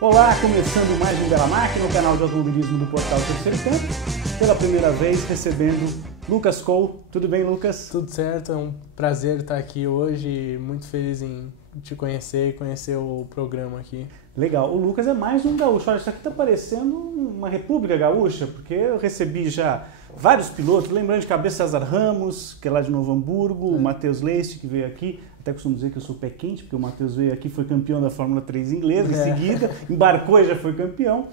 Olá, começando mais um Bela Máquina, o canal de automobilismo do portal Terceiro Tempo. Pela primeira vez recebendo Lucas Cole. Tudo bem, Lucas? Tudo certo, é um prazer estar aqui hoje, muito feliz em te conhecer e conhecer o programa aqui. Legal, o Lucas é mais um gaúcho. Olha, isso aqui está parecendo uma república gaúcha, porque eu recebi já vários pilotos, lembrando de cabeça César Ramos, que é lá de Novo Hamburgo, o Matheus Leite, que veio aqui. Até costumo dizer que eu sou pé quente, porque o Matheus veio aqui, foi campeão da Fórmula 3 inglesa em seguida, embarcou e já foi campeão.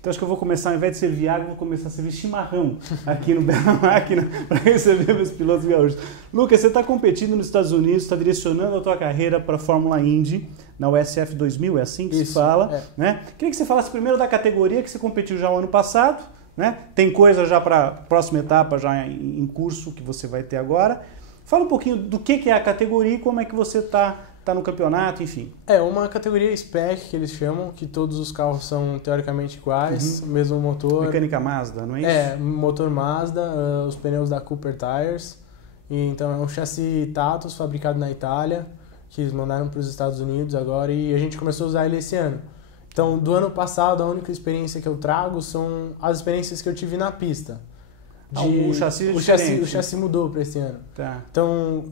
Então acho que eu vou começar, ao invés de servir água, vou começar a servir chimarrão aqui no Bela Máquina para receber meus pilotos gaúchos. Lucas, você está competindo nos Estados Unidos, está direcionando a tua carreira para a Fórmula Indy, na USF 2000, é assim que se fala, né? Queria que você falasse primeiro da categoria que você competiu já o ano passado, né? Tem coisa já para a próxima etapa, já em curso, que você vai ter agora. Fala um pouquinho do que é a categoria e como é que você está no campeonato, enfim. É uma categoria spec que eles chamam, que todos os carros são teoricamente iguais, o mesmo motor. Mecânica Mazda, não é isso? É, motor Mazda, os pneus da Cooper Tires. E, então é um chassi Tatus fabricado na Itália, que eles mandaram para os Estados Unidos agora e a gente começou a usar ele esse ano. Então, do ano passado, a única experiência que eu trago são as experiências que eu tive na pista. O chassi mudou para esse ano. Tá. Então,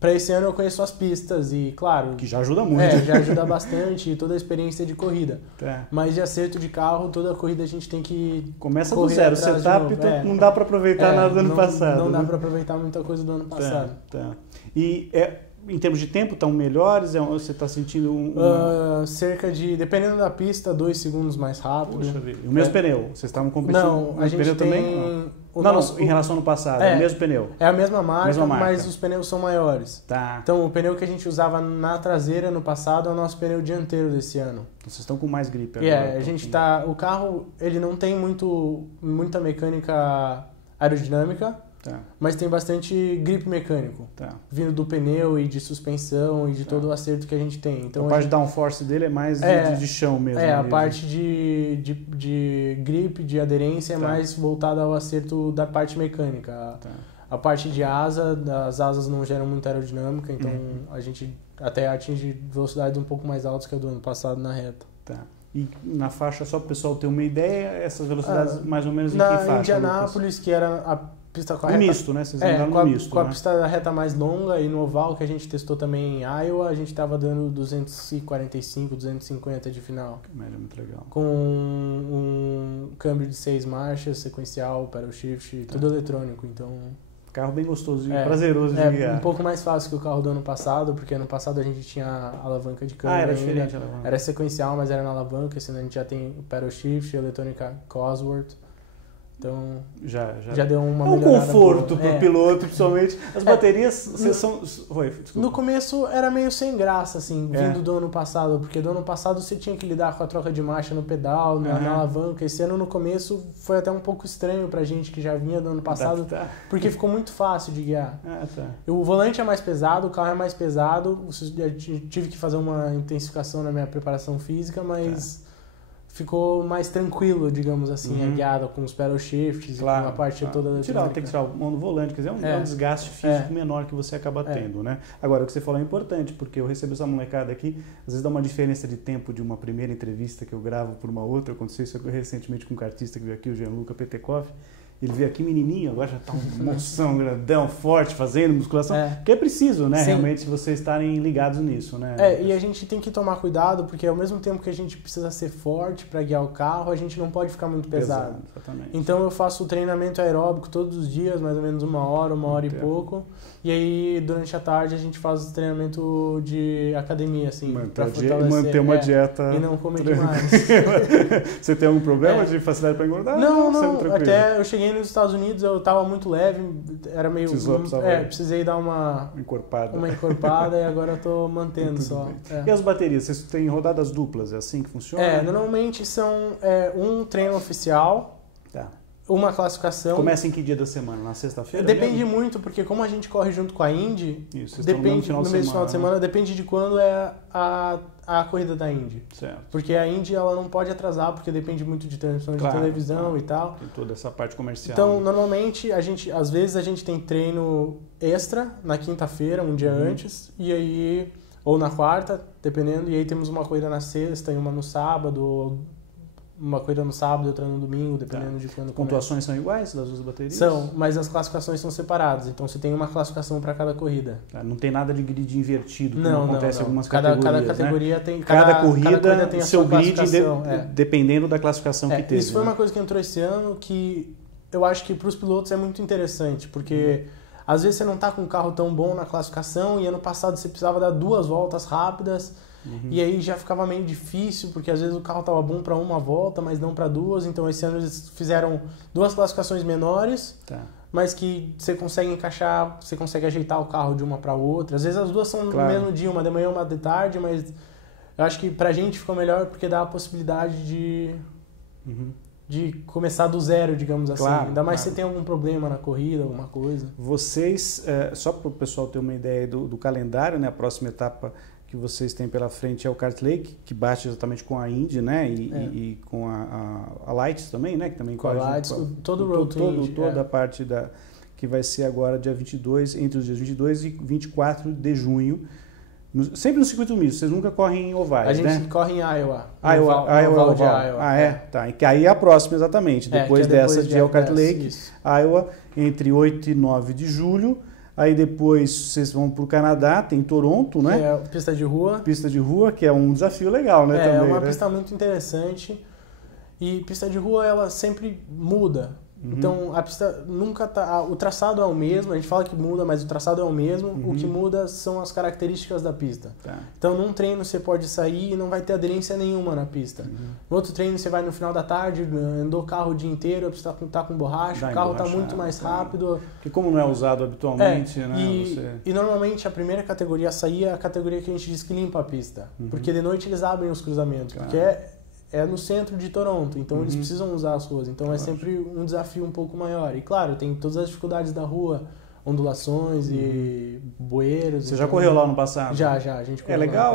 para esse ano eu conheço as pistas e, claro... Que já ajuda muito. Já ajuda bastante e toda a experiência de corrida. Tá. Mas de acerto de carro, toda a corrida a gente tem que começa do zero, setup, então não dá para aproveitar nada do ano passado. Não dá para aproveitar muita coisa do ano passado. Tá. E em termos de tempo, estão melhores? Você está sentindo cerca de, dependendo da pista, 2 segundos mais rápido. Puxa vida. O mesmo pneu? Vocês estavam competindo? Não, a gente pneu tem... também? Não, em relação ao passado, é o mesmo pneu. É a mesma marca, mas os pneus são maiores. Tá. Então, o pneu que a gente usava na traseira no passado é o nosso pneu dianteiro desse ano. Vocês estão com mais gripe agora. A gente o carro, ele não tem muita mecânica aerodinâmica, mas tem bastante grip mecânico, vindo do pneu e de suspensão e de todo o acerto que a gente tem. Então, a parte de downforce dele é mais de chão mesmo. A parte de grip, de aderência é mais voltada ao acerto da parte mecânica. A parte de asa, as asas não geram muita aerodinâmica, então a gente até atinge velocidades um pouco mais altas que a do ano passado na reta. E na faixa, só para o pessoal ter uma ideia, essas velocidades mais ou menos em que faixa? Na Indianápolis, que era a pista com a reta... misto, né? Vocês andaram no misto, com a pista da reta mais longa e no oval, que a gente testou também em Iowa, a gente estava dando 245, 250 de final. Que média muito legal. Com um câmbio de 6 marchas, sequencial, paddle shift, tudo eletrônico, então... Carro bem gostoso e prazeroso de guiar. Um pouco mais fácil que o carro do ano passado, porque ano passado a gente tinha alavanca de câmbio. Era diferente a alavanca. Era sequencial, mas era na alavanca, senão a gente já tem o paddle shift, eletrônica Cosworth. Então, já deu uma melhorada. Um conforto para o piloto, principalmente. As baterias são... No começo era meio sem graça, assim, vindo do ano passado, porque do ano passado você tinha que lidar com a troca de marcha no pedal, na alavanca. Esse ano, no começo, foi até um pouco estranho pra gente que já vinha do ano passado, porque ficou muito fácil de guiar. O volante é mais pesado, o carro é mais pesado, eu tive que fazer uma intensificação na minha preparação física, mas... ficou mais tranquilo, digamos assim, a guiada com os paddle shifts e com a parte toda da tem que tirar o mão do volante, quer dizer, é um desgaste físico menor que você acaba tendo, né? Agora, o que você falou é importante, porque eu recebo essa molecada aqui, às vezes dá uma diferença de tempo de uma primeira entrevista que eu gravo por uma outra. Aconteceu isso recentemente com um kartista que veio aqui, o Gianluca Petekoff. Ele veio aqui menininho, agora já está um moção grandão, forte, fazendo musculação. Porque é preciso, né? Sim. Realmente, vocês estarem ligados nisso, né? E a gente tem que tomar cuidado, porque ao mesmo tempo que a gente precisa ser forte para guiar o carro, a gente não pode ficar muito pesado. Exatamente. Então eu faço o treinamento aeróbico todos os dias, mais ou menos uma hora e pouco. E aí, durante a tarde, a gente faz o treinamento de academia, assim, para fortalecer. Manter uma dieta... E não comer demais. Você tem algum problema de facilidade para engordar? Não. Até eu cheguei nos Estados Unidos, eu tava muito leve, era meio... precisei dar uma encorpada e agora eu tô mantendo só. E as baterias? Vocês têm rodadas duplas? É assim que funciona? Normalmente são um treino oficial, uma classificação. Começa em que dia da semana? Na sexta-feira? Depende muito, porque como a gente corre junto com a Indy, depende no mesmo final de semana, depende de quando é a corrida da Indy. Certo. Porque a Indy ela não pode atrasar, porque depende muito de transmissão de televisão e tal. Tem toda essa parte comercial. Então, normalmente, às vezes a gente tem treino extra na quinta-feira, um dia antes, e aí ou na quarta, dependendo, e aí temos uma corrida na sexta e uma no sábado, uma corrida no sábado e outra no domingo, dependendo de quando Pontuações são iguais das duas baterias? São, mas as classificações são separadas, então você tem uma classificação para cada corrida. Não tem nada de grid invertido, como acontece em algumas cada categorias. Cada categoria tem. Cada corrida tem a seu sua grid dependendo da classificação que teve. Isso foi uma coisa que entrou esse ano que eu acho que para os pilotos é muito interessante, porque às vezes você não está com um carro tão bom na classificação e ano passado você precisava dar 2 voltas rápidas. E aí já ficava meio difícil, porque às vezes o carro estava bom para uma volta, mas não para 2. Então esse ano eles fizeram 2 classificações menores, mas que você consegue encaixar, você consegue ajeitar o carro de uma para outra. Às vezes as duas são no mesmo dia, uma de manhã e uma de tarde, mas eu acho que pra gente ficou melhor porque dá a possibilidade de começar do zero, digamos assim. Ainda mais se você tem algum problema na corrida, alguma coisa. Vocês, só para o pessoal ter uma ideia do calendário, né, a próxima etapa que vocês têm pela frente é o Kart Lake, que bate exatamente com a Indy, né? E com a Lights também, né? Que também com a Lights, todo o Road to Indy. Toda a parte que vai ser agora dia 22, entre os dias 22 e 24 de junho. Sempre no circuito misto, vocês nunca correm em ovais, né? A gente corre em Iowa. Iowa. De Iowa. Tá. E que aí é a próxima, exatamente. Depois dessa de Elkhart Lake, Iowa, entre 8 e 9 de julho. Aí depois vocês vão para o Canadá, tem Toronto, né? Que é pista de rua. Pista de rua, que é um desafio legal, né? Também, é uma pista muito interessante. E pista de rua, ela sempre muda. Então, a pista nunca tá... O traçado é o mesmo, a gente fala que muda, mas o traçado é o mesmo. O que muda são as características da pista. Então, num treino você pode sair e não vai ter aderência nenhuma na pista. No outro treino você vai no final da tarde, andou o carro o dia inteiro, a pista tá com borracha, o carro está muito mais rápido. Porque como não é usado habitualmente, né? E normalmente a primeira categoria a sair é a categoria que a gente diz que limpa a pista. Porque de noite eles abrem os cruzamentos, porque é no centro de Toronto, então eles precisam usar as ruas, então é sempre um desafio um pouco maior. E claro, tem todas as dificuldades da rua, ondulações e bueiros. Você já correu lá no passado? Já, a gente correu. É legal?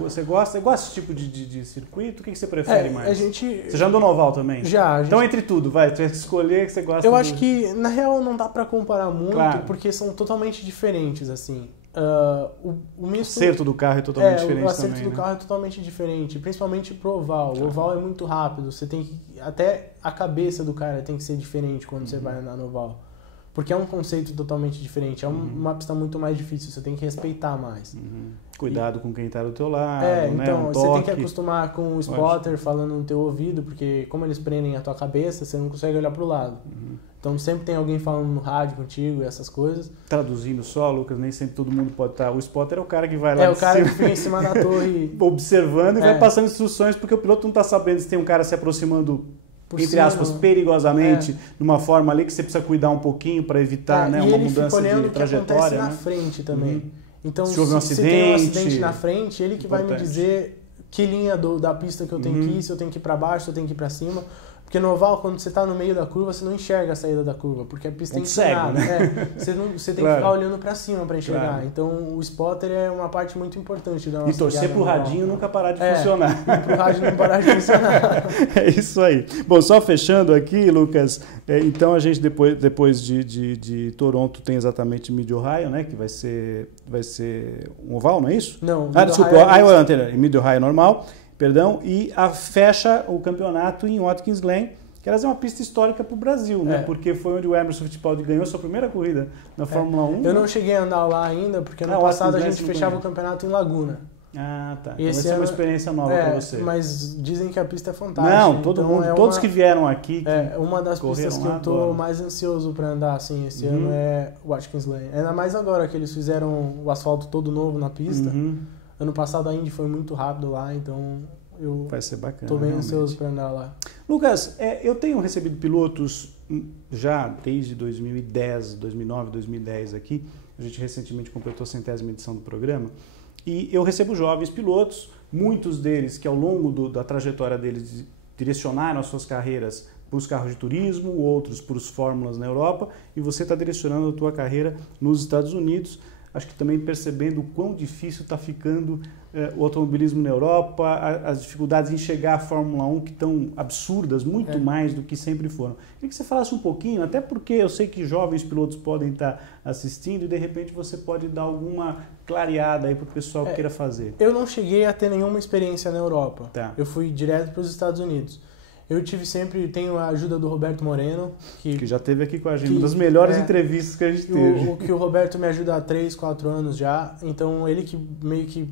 Você gosta desse tipo de circuito? O que você prefere mais? Você já andou no oval também? Já. Então entre tudo, vai, tu escolher que você gosta. Eu acho que, na real, não dá pra comparar muito, porque são totalmente diferentes, assim. O acerto do carro é totalmente diferente. O acerto do carro é totalmente diferente, principalmente pro oval. O oval é muito rápido, você tem que, até a cabeça do cara tem que ser diferente quando você vai andar no oval. Porque é um conceito totalmente diferente, é uma pista muito mais difícil, você tem que respeitar mais. Cuidado com quem está do teu lado, então né? Você tem que acostumar com o spotter falando no teu ouvido, porque como eles prendem a tua cabeça, você não consegue olhar pro lado. Então sempre tem alguém falando no rádio contigo e essas coisas. Traduzindo só, Lucas, nem sempre todo mundo pode estar. O spotter é o cara que vai lá o cara que fica em cima da torre observando e vai passando instruções, porque o piloto não está sabendo se tem um cara se aproximando, entre aspas, perigosamente, numa forma ali que você precisa cuidar um pouquinho para evitar uma mudança de trajetória. E ele fica olhando o que acontece na frente também. Então, se houve um acidente, tem um acidente na frente, ele que vai me dizer que linha da pista que eu tenho que ir, se eu tenho que ir para baixo, se eu tenho que ir para cima. Porque no oval, quando você está no meio da curva, você não enxerga a saída da curva, porque a pista é inclinada. Você tem que ficar olhando para cima para enxergar. Então, o spotter é uma parte muito importante da nossa. E torcer pro radinho nunca parar de funcionar. E pro rádio não parar de funcionar. É isso aí. Bom, só fechando aqui, Lucas, então a gente depois de Toronto tem exatamente Mid-Ohio, né? Que vai ser um oval, não é isso? Não. Desculpa, Iowa anterior, Mid-Ohio normal. E fecha o campeonato em Watkins Glen, que é uma pista histórica para o Brasil, né? Porque foi onde o Emerson Fittipaldi ganhou sua primeira corrida na Fórmula 1. Eu não cheguei a andar lá ainda, porque no passado a gente fechava o campeonato em Laguna. Ah, tá. Então vai ser uma experiência nova para você. Mas dizem que a pista é fantástica. Não, todo mundo, todos que vieram aqui. Uma das pistas que eu tô mais ansioso para andar assim esse ano é Watkins Glen. Ainda mais agora que eles fizeram o asfalto todo novo na pista. Ano passado a Indy foi muito rápido lá, então vai ser bacana. Estou bem ansioso para andar lá. Lucas, eu tenho recebido pilotos já desde 2010, 2009, 2010 aqui. A gente recentemente completou a 100ª edição do programa. E eu recebo jovens pilotos, muitos deles que ao longo da trajetória deles direcionaram as suas carreiras para os carros de turismo, outros para os fórmulas na Europa, e você está direcionando a tua carreira nos Estados Unidos. acho que também percebendo o quão difícil está ficando o automobilismo na Europa, as dificuldades em chegar à Fórmula 1 que estão absurdas, muito mais do que sempre foram. Queria que você falasse um pouquinho, até porque eu sei que jovens pilotos podem estar assistindo e de repente você pode dar alguma clareada aí para o pessoal que queira fazer. Eu não cheguei a ter nenhuma experiência na Europa. Tá. Eu fui direto para os Estados Unidos. Eu tenho a ajuda do Roberto Moreno. Que já esteve aqui com a gente, uma das melhores entrevistas que a gente teve. Que o Roberto me ajuda há 3, 4 anos já. Então ele que meio que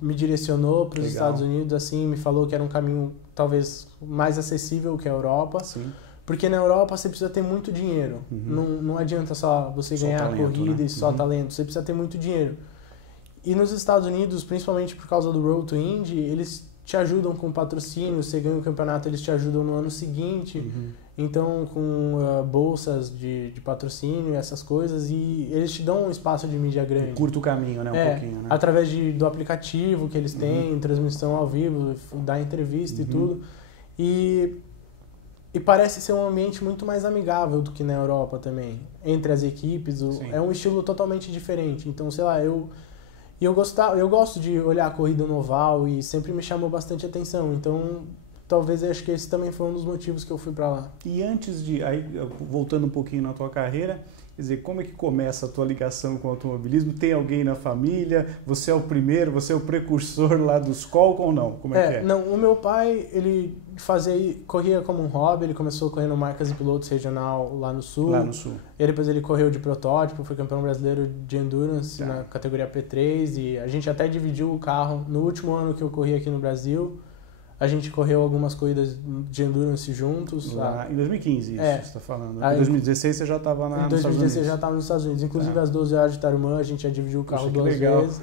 me direcionou para os Estados Unidos, assim, me falou que era um caminho talvez mais acessível que a Europa. Sim. Porque na Europa você precisa ter muito dinheiro. Não adianta só você ganhar a corrida, né? E só talento. Você precisa ter muito dinheiro. E nos Estados Unidos, principalmente por causa do Road to Indy, eles te ajudam com patrocínio, você ganha o campeonato, eles te ajudam no ano seguinte. Então, com bolsas de patrocínio e essas coisas, e eles te dão um espaço de mídia grande. Curta o caminho, né? Um pouquinho, né? Através do aplicativo que eles têm, transmissão ao vivo, dar entrevista e tudo. E parece ser um ambiente muito mais amigável do que na Europa também, entre as equipes. É um estilo totalmente diferente. Então, sei lá, eu gosto de olhar a corrida no oval e sempre me chamou bastante atenção. Então, talvez eu acho que esse também foi um dos motivos que eu fui para lá. E antes de, aí voltando um pouquinho na tua carreira, quer dizer, como é que começa a tua ligação com o automobilismo? Tem alguém na família? Você é o primeiro? Você é o precursor lá dos Colcon ou não? Como é que é? Não, o meu pai, ele corria como um hobby, ele começou correndo marcas e pilotos regional lá no Sul. Lá no Sul. E depois ele correu de protótipo, foi campeão brasileiro de endurance na categoria P3 e a gente até dividiu o carro. No último ano que eu corri aqui no Brasil, a gente correu algumas corridas de endurance juntos. Lá, em 2015, isso você está falando. Em 2016 você já estava nos Estados Unidos. Em 2016 já estava nos Estados Unidos. Inclusive as 12 horas de Tarumã, a gente já dividiu o carro 2 vezes.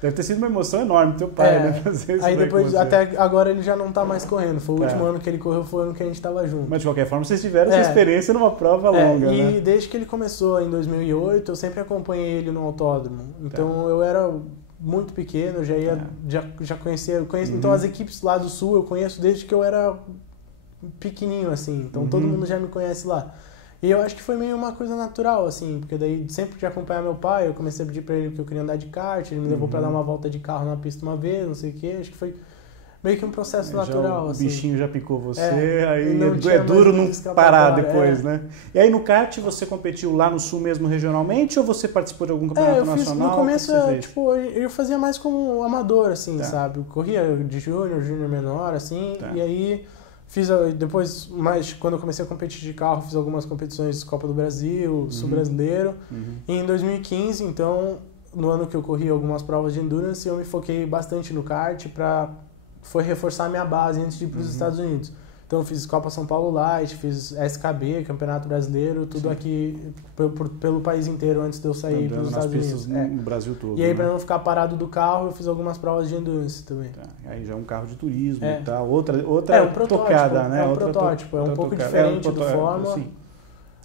Deve ter sido uma emoção enorme teu pai, né? Fazer isso. Aí depois, até agora ele já não está mais correndo. Foi o último ano que ele correu, foi o ano que a gente estava junto. Mas de qualquer forma vocês tiveram essa experiência numa prova longa, e né? desde que ele começou em 2008, eu sempre acompanhei ele no autódromo. Então eu era muito pequeno, eu já conhecia. Então as equipes lá do Sul eu conheço desde que eu era pequenininho, assim. Então todo mundo já me conhece lá. E eu acho que foi meio uma coisa natural, assim, porque daí sempre de acompanhar meu pai, eu comecei a pedir pra ele que eu queria andar de kart, ele me levou pra dar uma volta de carro na pista uma vez, não sei o quê. Acho que foi meio que um processo natural, assim. O bichinho já picou você, aí é duro não parar depois, né? E aí no kart você competiu lá no Sul mesmo regionalmente ou você participou de algum campeonato nacional? No começo, eu fazia mais como amador, assim, sabe? Eu corria de júnior menor, assim, e aí depois, quando eu comecei a competir de carro, fiz algumas competições de Copa do Brasil, Sul Brasileiro. E em 2015, então, no ano que eu corri algumas provas de endurance, eu me foquei bastante no kart foi reforçar a minha base antes de ir para os Estados Unidos. Então eu fiz Copa São Paulo Light, fiz SKB, Campeonato Brasileiro, tudo aqui pelo país inteiro antes de eu sair para os Estados Unidos. No Brasil todo. E aí, para não ficar parado do carro, eu fiz algumas provas de endurance também. Aí já é um carro de turismo e tal, outra um tocada, né? É um protótipo, é um pouco diferente do Fórmula.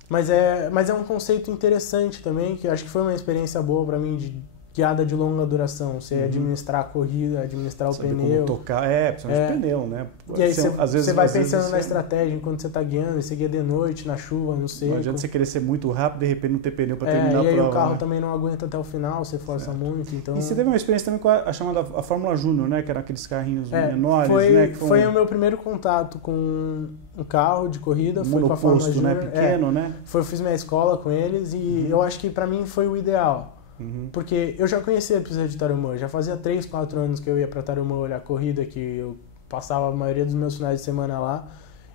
Mas é um conceito interessante também, que eu acho que foi uma experiência boa para mim de guiada de longa duração, você administrar a corrida, administrar o pneu. Como tocar, principalmente pneu, né? E aí você vai pensando na estratégia enquanto você está guiando, você guia de noite, na chuva, no seco. Não adianta você querer ser muito rápido, de repente não ter pneu para terminar a prova. E aí o carro também não aguenta até o final, você força muito. Então... E você teve uma experiência também com a chamada Fórmula Júnior, né? Que eram aqueles carrinhos menores, né? Foi o meu primeiro contato com um carro de corrida, foi com a Fórmula Júnior. Né? Pequeno, né? Eu fiz minha escola com eles e eu acho que para mim foi o ideal. Porque eu já conhecia a pista de Tarumã, já fazia 3, 4 anos que eu ia para Tarumã olhar a corrida, que eu passava a maioria dos meus finais de semana lá.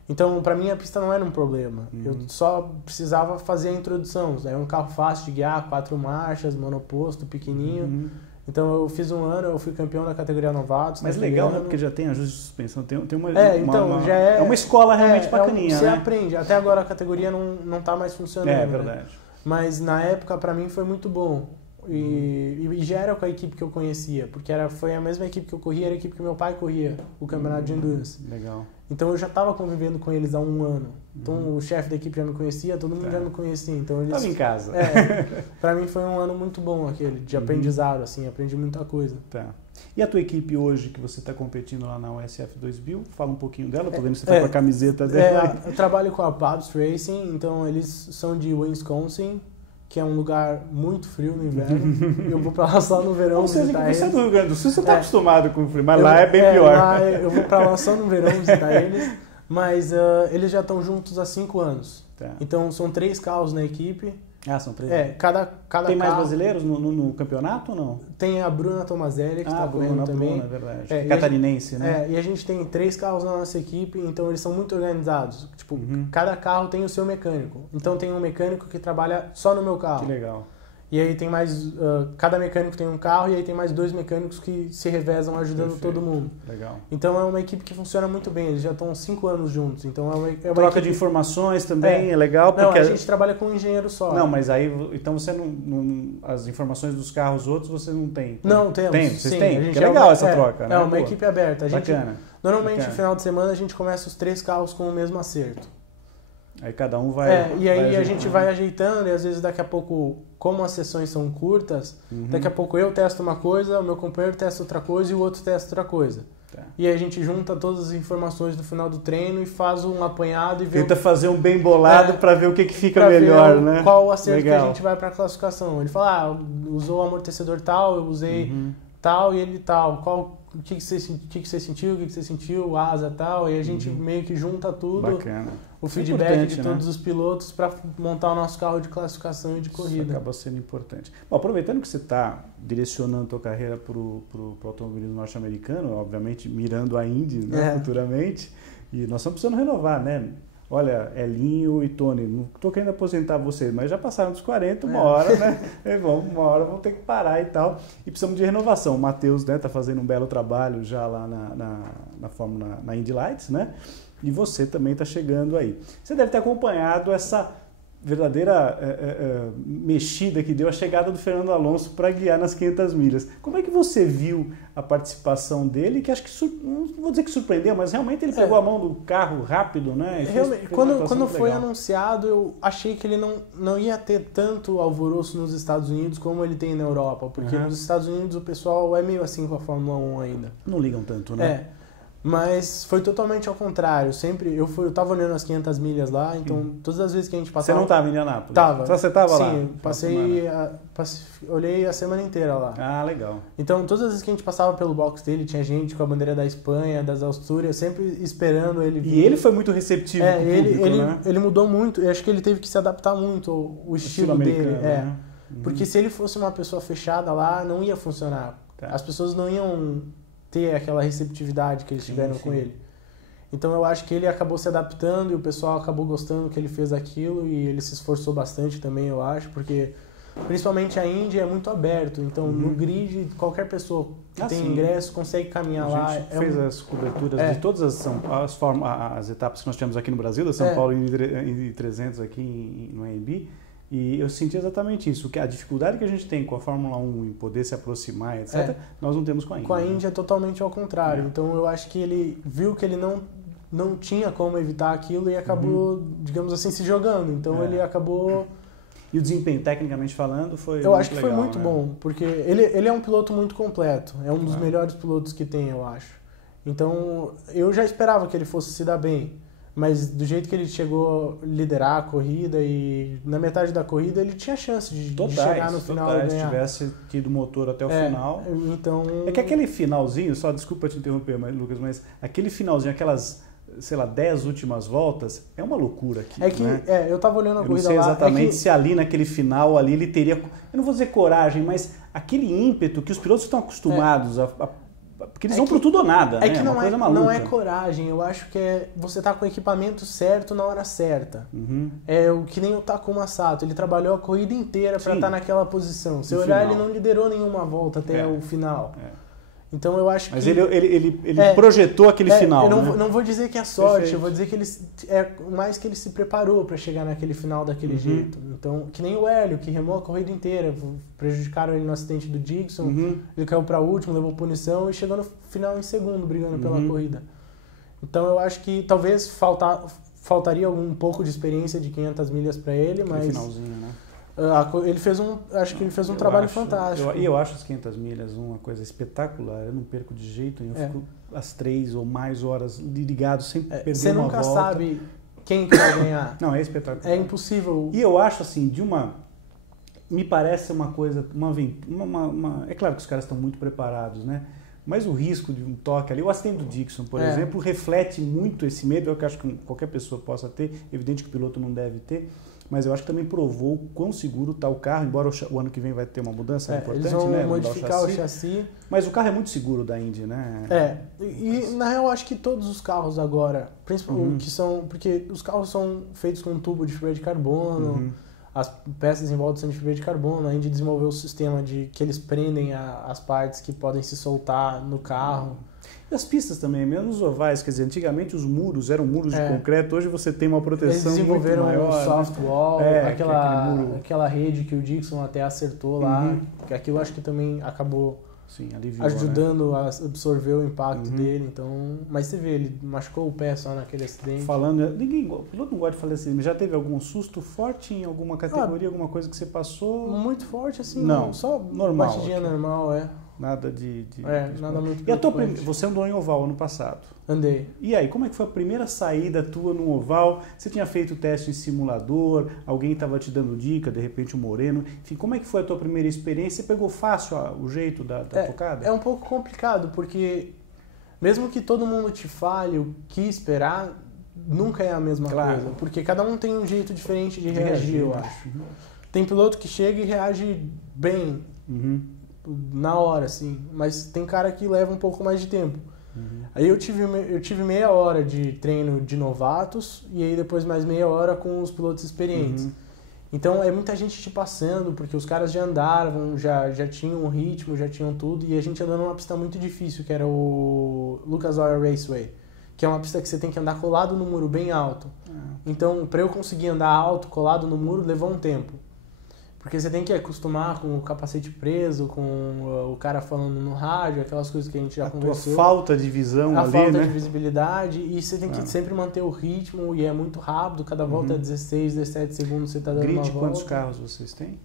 Então, para mim, a pista não era um problema. Eu só precisava fazer a introdução. É um carro fácil de guiar, 4 marchas, monoposto, pequenininho. Então, eu fiz um ano, eu fui campeão da categoria novatos. Mas legal, né? Porque já tem ajuste de suspensão, tem uma... já é uma escola realmente bacaninha, você né? aprende. Até agora a categoria não tá mais funcionando. É verdade. Né? Mas na época, para mim, foi muito bom. E já era com a equipe que eu conhecia, porque foi a mesma equipe que eu corria, era a equipe que meu pai corria, o campeonato de endurance. Legal. Então eu já estava convivendo com eles há um ano. Então o chefe da equipe já me conhecia, todo mundo já me conhecia. Então eles estava em casa. Para mim foi um ano muito bom aquele, de aprendizado, assim, aprendi muita coisa. Tá. E a tua equipe hoje, que você está competindo lá na USF 2000, fala um pouquinho dela, tô vendo que você está com a camiseta dela. Eu trabalho com a Babs Racing, então eles são de Wisconsin, que é um lugar muito frio no inverno. Eu vou pra lá só no verão visitar eles. Você é do Rio Grande do Sul, você tá acostumado com o frio, mas lá é bem pior. Lá eu vou pra lá só no verão visitar eles, mas eles já estão juntos há 5 anos. Tá. Então são 3 carros na equipe. Ah, são 3. Cada tem mais carro, brasileiros no campeonato ou não? Tem a Bruna Tomazelli, que está correndo também. Bruna, é verdade. Catarinense, né? E a gente tem 3 carros na nossa equipe, então eles são muito organizados. Tipo, cada carro tem o seu mecânico. Então tem um mecânico que trabalha só no meu carro. Que legal. E aí tem mais... cada mecânico tem um carro e aí tem mais 2 mecânicos que se revezam ajudando todo mundo. Legal. Então é uma equipe que funciona muito bem. Eles já estão 5 anos juntos. Então é uma troca equipe... de informações também é legal. Porque a gente trabalha com um engenheiro só. Não, mas aí... Então você não... As informações dos carros outros você não tem? Não, temos. Vocês têm? Que é legal essa troca, né? É uma equipe aberta. Bacana. Normalmente, no final de semana, a gente começa os 3 carros com o mesmo acerto. Aí cada um vai... e aí a gente vai ajeitando e às vezes daqui a pouco, como as sessões são curtas, daqui a pouco eu testo uma coisa, o meu companheiro testa outra coisa e o outro testa outra coisa. Tá. E aí a gente junta todas as informações do final do treino e faz um apanhado e vê... Tenta fazer um bem bolado para ver o que fica melhor, né? Qual o acerto que a gente vai para a classificação. Ele fala, usou o amortecedor tal, eu usei tal e ele tal. O que você sentiu, asa tal, e a gente meio que junta tudo. Bacana. O feedback de todos os pilotos para montar o nosso carro de classificação e de corrida. Isso acaba sendo importante. Bom, aproveitando que você está direcionando a tua carreira para o automobilismo norte-americano, obviamente mirando a Indy, né, futuramente, e nós estamos precisando renovar, né? Olha, Elinho e Tony, não estou querendo aposentar vocês, mas já passaram dos 40, uma hora, né? Uma hora vão ter que parar e tal. E precisamos de renovação. O Matheus, né, tá fazendo um belo trabalho já lá na Fórmula, na Indy Lights, né? E você também está chegando aí. Você deve ter acompanhado essa verdadeira mexida que deu a chegada do Fernando Alonso para guiar nas 500 milhas. Como é que você viu a participação dele? Que acho que, não vou dizer que surpreendeu, mas realmente ele pegou a mão do carro rápido, né? Realmente, quando foi anunciado, eu achei que ele não ia ter tanto alvoroço nos Estados Unidos como ele tem na Europa. Porque nos Estados Unidos o pessoal é meio assim com a Fórmula 1 ainda. Não ligam tanto, né? Mas foi totalmente ao contrário. Eu tava olhando as 500 milhas lá, então todas as vezes que a gente passava... Você não estava em Indianápolis? Tava. Você estava lá? Sim, olhei a semana inteira lá. Ah, legal. Então todas as vezes que a gente passava pelo box dele, tinha gente com a bandeira da Espanha, das Astúrias, sempre esperando ele vir. E ele foi muito receptivo com o público, né? Ele mudou muito, eu acho que ele teve que se adaptar muito ao estilo dele. Né? Porque se ele fosse uma pessoa fechada lá, não ia funcionar. Tá. As pessoas não iam ter aquela receptividade que eles tiveram com ele. Então eu acho que ele acabou se adaptando e o pessoal acabou gostando que ele fez aquilo e ele se esforçou bastante também, eu acho, porque principalmente a Indy é muito aberto, então no grid qualquer pessoa que tem ingresso consegue caminhar lá. A gente fez as coberturas de todas as etapas que nós tivemos aqui no Brasil, da São Paulo Indy 300 aqui no AMB. E eu senti exatamente isso, que a dificuldade que a gente tem com a Fórmula 1 em poder se aproximar, etc., nós não temos com a Indy. Com a Indy é totalmente ao contrário. Então eu acho que ele viu que ele não tinha como evitar aquilo e acabou, digamos assim, se jogando. Então ele acabou... E o desempenho, tecnicamente falando, foi Eu acho que legal, foi muito bom, porque ele é um piloto muito completo. É um dos melhores pilotos que tem, eu acho. Então eu já esperava que ele fosse se dar bem. Mas do jeito que ele chegou a liderar a corrida e na metade da corrida ele tinha chance de chegar no final e ganhar. Se tivesse tido motor até o final. Então... É que aquele finalzinho, só desculpa te interromper, Lucas, mas aquele finalzinho, aquelas, sei lá, 10 últimas voltas, é uma loucura aqui. É que, né? Eu tava olhando a corrida lá... Eu não sei exatamente se ali naquele final ali ele teria, eu não vou dizer coragem, mas aquele ímpeto que os pilotos estão acostumados porque eles vão pro tudo ou nada, né? É que não é coragem, eu acho que você tá com o equipamento certo na hora certa. É o que nem o Takuma Sato, ele trabalhou a corrida inteira para estar naquela posição. Se olhar, ele não liderou nenhuma volta até o final. Então eu acho que... Mas ele projetou aquele final, eu não vou dizer que é sorte, eu vou dizer que mais que ele se preparou para chegar naquele final daquele jeito. Então, que nem o Hélio, que remou a corrida inteira, prejudicaram ele no acidente do Dixon, ele caiu para último, levou punição e chegou no final em segundo, brigando pela corrida. Então eu acho que talvez faltaria um pouco de experiência de 500 milhas para ele, mas... finalzinho, né? Acho que ele fez um trabalho fantástico. Eu acho as 500 milhas uma coisa espetacular. Eu não perco de jeito nenhum. Eu fico as 3 ou mais horas ligado sem perder uma volta. Você nunca sabe quem que vai ganhar. Não, é espetacular. É impossível. E eu acho assim, de uma me parece uma coisa, é claro que os caras estão muito preparados, né? Mas o risco de um toque ali, o acidente do Dixon, por exemplo, reflete muito esse medo, eu acho que qualquer pessoa possa ter, evidente que o piloto não deve ter, mas eu acho que também provou o quão seguro está o carro, embora o ano que vem vai ter uma mudança importante, eles vão né? modificar o chassi. Mas o carro é muito seguro da Indy, né? E na real, acho que todos os carros agora, principalmente porque os carros são feitos com um tubo de fibra de carbono, as peças em volta são de fibra de carbono, a Indy desenvolveu o sistema de que eles prendem as partes que podem se soltar no carro. E as pistas também, mesmo os ovais, quer dizer, antigamente os muros eram muros de concreto, hoje você tem uma proteção muito maior. Eles desenvolveram um soft wall, aquela rede que o Dixon até acertou lá, que aquilo acho que também acabou aliviou, ajudando a absorver o impacto dele, então... Mas você vê, ele machucou o pé só naquele acidente. O piloto não gosta de falar assim, mas já teve algum susto forte em alguma categoria, alguma coisa que você passou? Muito forte, assim, não, só normal, batidinha normal, Nada de nada muito. E você andou em oval ano passado? Andei. E aí, como é que foi a primeira saída tua no oval? Você tinha feito o teste em simulador? Alguém estava te dando dica, de repente o Moreno? Enfim, como é que foi a tua primeira experiência? Você pegou fácil o jeito da tocada? É um pouco complicado, porque mesmo que todo mundo te fale o que esperar, nunca é a mesma coisa. Porque cada um tem um jeito diferente de reagir, eu acho. Tem piloto que chega e reage bem. Na hora, assim, mas tem cara que leva um pouco mais de tempo. Aí eu tive meia hora de treino de novatos e aí depois mais meia hora com os pilotos experientes. Então é muita gente te passando, porque os caras já andaram, já tinham um ritmo, já tinham tudo, e a gente andou numa pista muito difícil, que era o Lucas Oil Raceway, que é uma pista que você tem que andar colado no muro bem alto. Então, para eu conseguir andar alto, colado no muro, levou um tempo. Porque você tem que acostumar com o capacete preso, com o cara falando no rádio, aquelas coisas que a gente já conversou. A falta de visão ali, né? A falta de visibilidade, e você tem que sempre manter o ritmo, e é muito rápido, cada volta é 16, 17 segundos você está dando uma volta. Quantos carros vocês têm?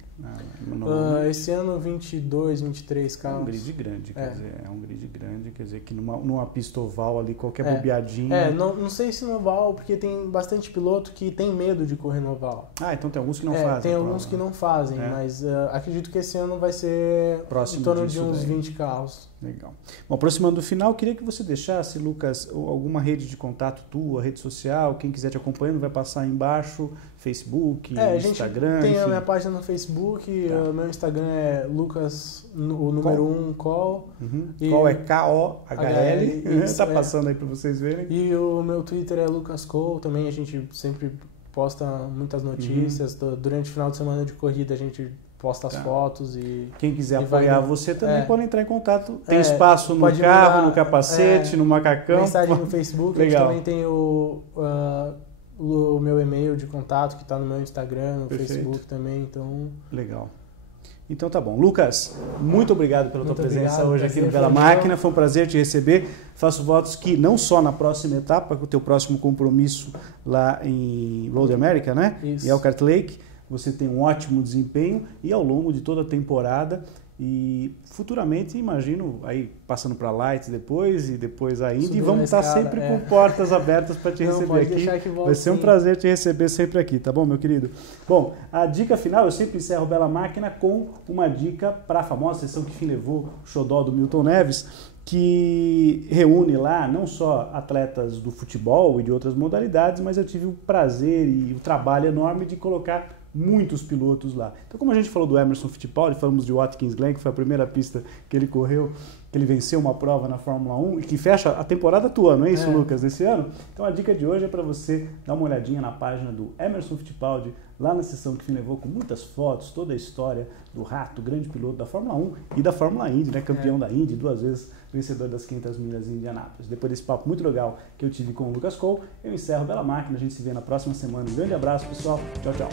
Esse ano 22, 23 carros. É um grid grande, quer dizer que numa pista oval ali, qualquer bobeadinha... Não sei se no oval, porque tem bastante piloto que tem medo de correr no oval. Então tem alguns que não fazem. Tem alguns que não fazem, mas acredito que esse ano vai ser próximo em torno de uns 20 carros. Legal. Bom, aproximando do final, queria que você deixasse, Lucas, alguma rede de contato tua, rede social, quem quiser te acompanhando vai passar aí embaixo, Facebook, Instagram... Tem a minha página no Facebook, meu Instagram é Lucas, o número 1, Call. Call é K-O-H-L, está passando aí para vocês verem. E o meu Twitter é Lucas Cole, também a gente sempre posta muitas notícias, durante o final de semana de corrida a gente posta as fotos e... Quem quiser apoiar você também pode entrar em contato. Tem espaço no carro, no capacete, no macacão. Mensagem no Facebook. Legal. A gente também tem o meu e-mail de contato que está no meu Instagram, no Facebook também. Então... Legal. Então tá bom. Lucas, muito obrigado pela tua presença hoje aqui no Bela Máquina. Foi um prazer te receber. Faço votos que não só na próxima etapa, com o teu próximo compromisso lá em Road America, né? Isso. Em Elkhart Lake, você tem um ótimo desempenho e ao longo de toda a temporada e futuramente, imagino, aí passando para Lights depois e depois a Indy, vamos estar sempre com portas abertas para te receber aqui. Vai ser um prazer te receber sempre aqui, tá bom, meu querido? Bom, a dica final, eu sempre encerro o Bela Máquina com uma dica para a famosa sessão que fim levou o xodó do Milton Neves, que reúne lá não só atletas do futebol e de outras modalidades, mas eu tive o prazer e o trabalho enorme de colocar muitos pilotos lá. Então, como a gente falou do Emerson Fittipaldi, falamos de Watkins Glen, que foi a primeira pista que ele correu, que ele venceu uma prova na Fórmula 1 e que fecha a temporada tua, não é isso, Lucas, desse ano? Então, a dica de hoje é para você dar uma olhadinha na página do Emerson Fittipaldi, lá na sessão que fim levou, com muitas fotos, toda a história do Rato, grande piloto da Fórmula 1 e da Fórmula Indy, né? Campeão da Indy, 2 vezes vencedor das 500 milhas em Indianápolis. Depois desse papo muito legal que eu tive com o Lucas Cole, eu encerro Bela Máquina, a gente se vê na próxima semana. Um grande abraço, pessoal. Tchau, tchau.